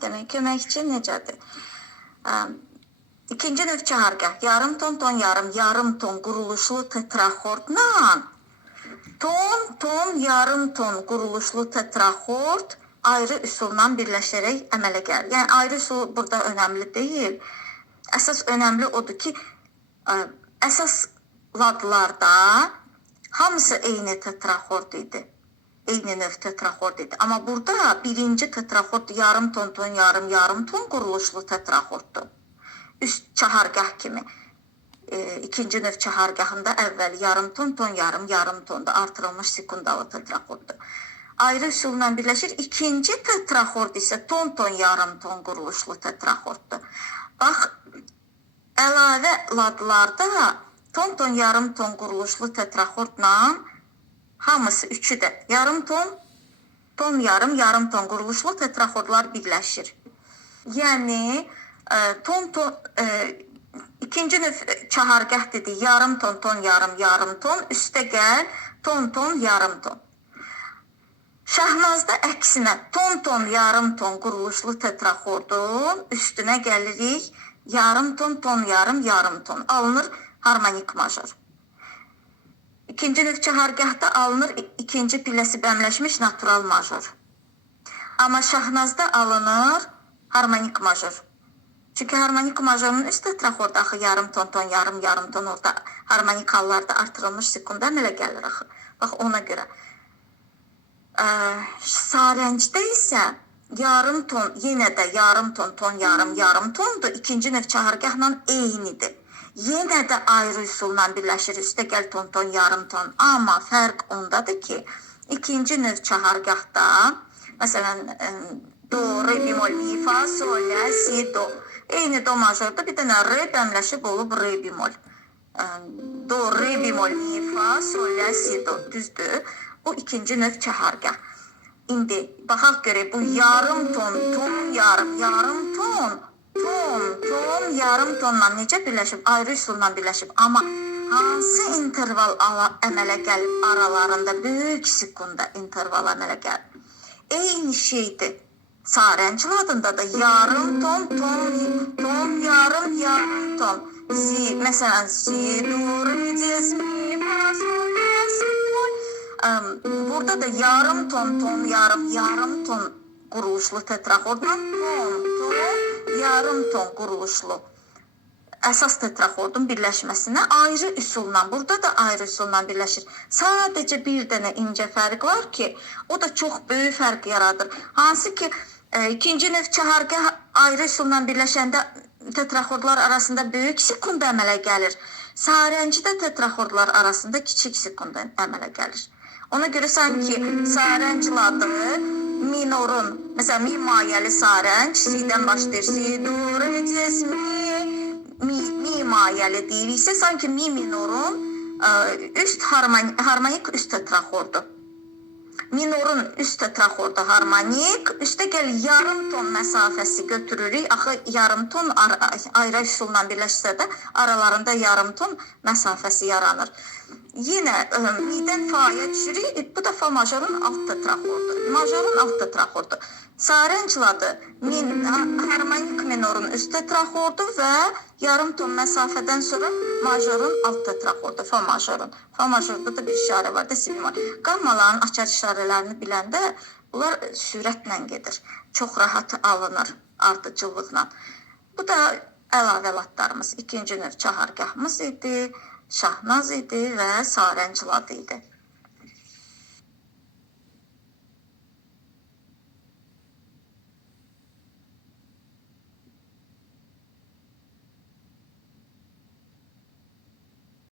Demək, köməkçi necədir? İkinci növ çahargah, yarım ton, ton, yarım, yarım ton quruluşlu tetraxordla ton, ton, yarım ton quruluşlu tetraxord ayrı üsulla birləşərək əmələ gəlir. Yəni, ayrı üsul burada önəmli deyil. Əsas önəmli odur ki, əsas ladlarda hamısı eyni tetraxord idi. Eyni növ tetraxord idi. Amma burada birinci tetraxord yarım ton, ton, yarım, yarım ton quruluşlu tetraxorddur. Üst çahargah kimi. İkinci növ çahargahında əvvəl yarım ton, ton, yarım, yarım tonda artırılmış sekundalı tetraxorddur. Ayrı üsulla birləşir. İkinci tetraxord isə ton, ton, yarım ton quruluşlu tetraxorddur. Bax, əlavə ladlarda ton, ton, yarım ton quruluşlu tetraxordla hamısı üçü də yarım ton, ton, yarım, yarım ton quruluşlu tetraxordlar birləşir. Yəni, ikinci növ çahargah dedi, yarım ton, ton, yarım, yarım ton, üstə gəl, ton, ton, yarım ton. Şahnazda əksinə ton, ton, yarım ton quruluşlu tetraxordun üstünə gəlirik, yarım ton, ton, yarım, yarım ton. Alınır harmonik major. İkinci növ çahargahda alınır ikinci pilləsi bəmləşmiş natural major. Amma şahnazda alınır harmonik major. Çünki harmonik majorun üst tetraxordu axı yarım ton, ton, yarım, yarım ton orada harmonik hallarda artırılmış sekunda əmələ gəlir axı. Bax, ona görə. Sarəncdə isə yarım ton, yenə də yarım ton, ton, yarım, yarım tondur. İkinci növ çahargahla eynidir. Yenə də ayrı üsulla birləşir. Üstə gəl ton, ton, yarım ton. Amma fərq ondadır ki, ikinci növ çahargahda, məsələn, do, re, bemol, mi, fa, sol, la, si, do. Eyni do majorda bir dənə re bəmləşib olub re bemol. Do, re bemol, mi, fa, sol, la, si, do. Düzdür. Bu ikinci növ çahargah. İndi baxaq görək, bu yarım ton, ton, yarım, yarım ton, ton, ton, yarım tonla necə birləşib? Ayrı üsulla birləşib. Amma hansı interval əmələ gəlib aralarında? Böyük sekunda interval əmələ gəlib. Eyni şeydir. Sarəncl adında da yarım ton, ton, ton, yarım, yarım ton. Si, məsələn, si, do, re, diez, mi, fa, sol, la, si, do. Burada da yarım ton, ton, yarım, yarım ton quruluşlu tetraxorddan ton, ton, yarım ton quruluşlu əsas tetraxordun birləşməsinə ayrı üsulla, burada da ayrı üsulla birləşir. Sadəcə bir dənə incə fərq var ki, o da çox böyük fərq yaradır. Hansı ki, ikinci növ çahargah ayrı üsulla birləşəndə tetraxordlar arasında böyük sekunda əmələ gəlir. Sarəncidə tetraxordlar arasında kiçik sekunda əmələ gəlir. Ona görə sanki sarəncl adı minorun, məsələn, mi mayəli sarənc, sidən başlayır, si, do, re, diez, mi mayəli deyiriksə, sanki mi minorun harmonik üst tetraxordu. Minorun üst tetraxordu harmonik, üstə gəl yarım ton məsafəsi götürürük. Axı yarım ton ayrı üsulla birləşsə də aralarında yarım ton məsafəsi yaranır. Yenə midən fa'ya düşürük. Bu da fa majorun alt tetraxordu. Majorun alt tetraxordu. Sarəncl adı harmonik minorun üst tetraxordu və yarım ton məsafədən sonra majorun alt tetraxordu, fa majorun. Fa majorda da bir işarə var da, si bemol. Qammaların açar işarələrini biləndə bunlar sürətlə gedir. Çox rahat alınır ardıcıllıqla. Bu da əlavə ladlarımız. İkinci növ çahargahımız idi, şahnaz idi və sarəncl adı idi.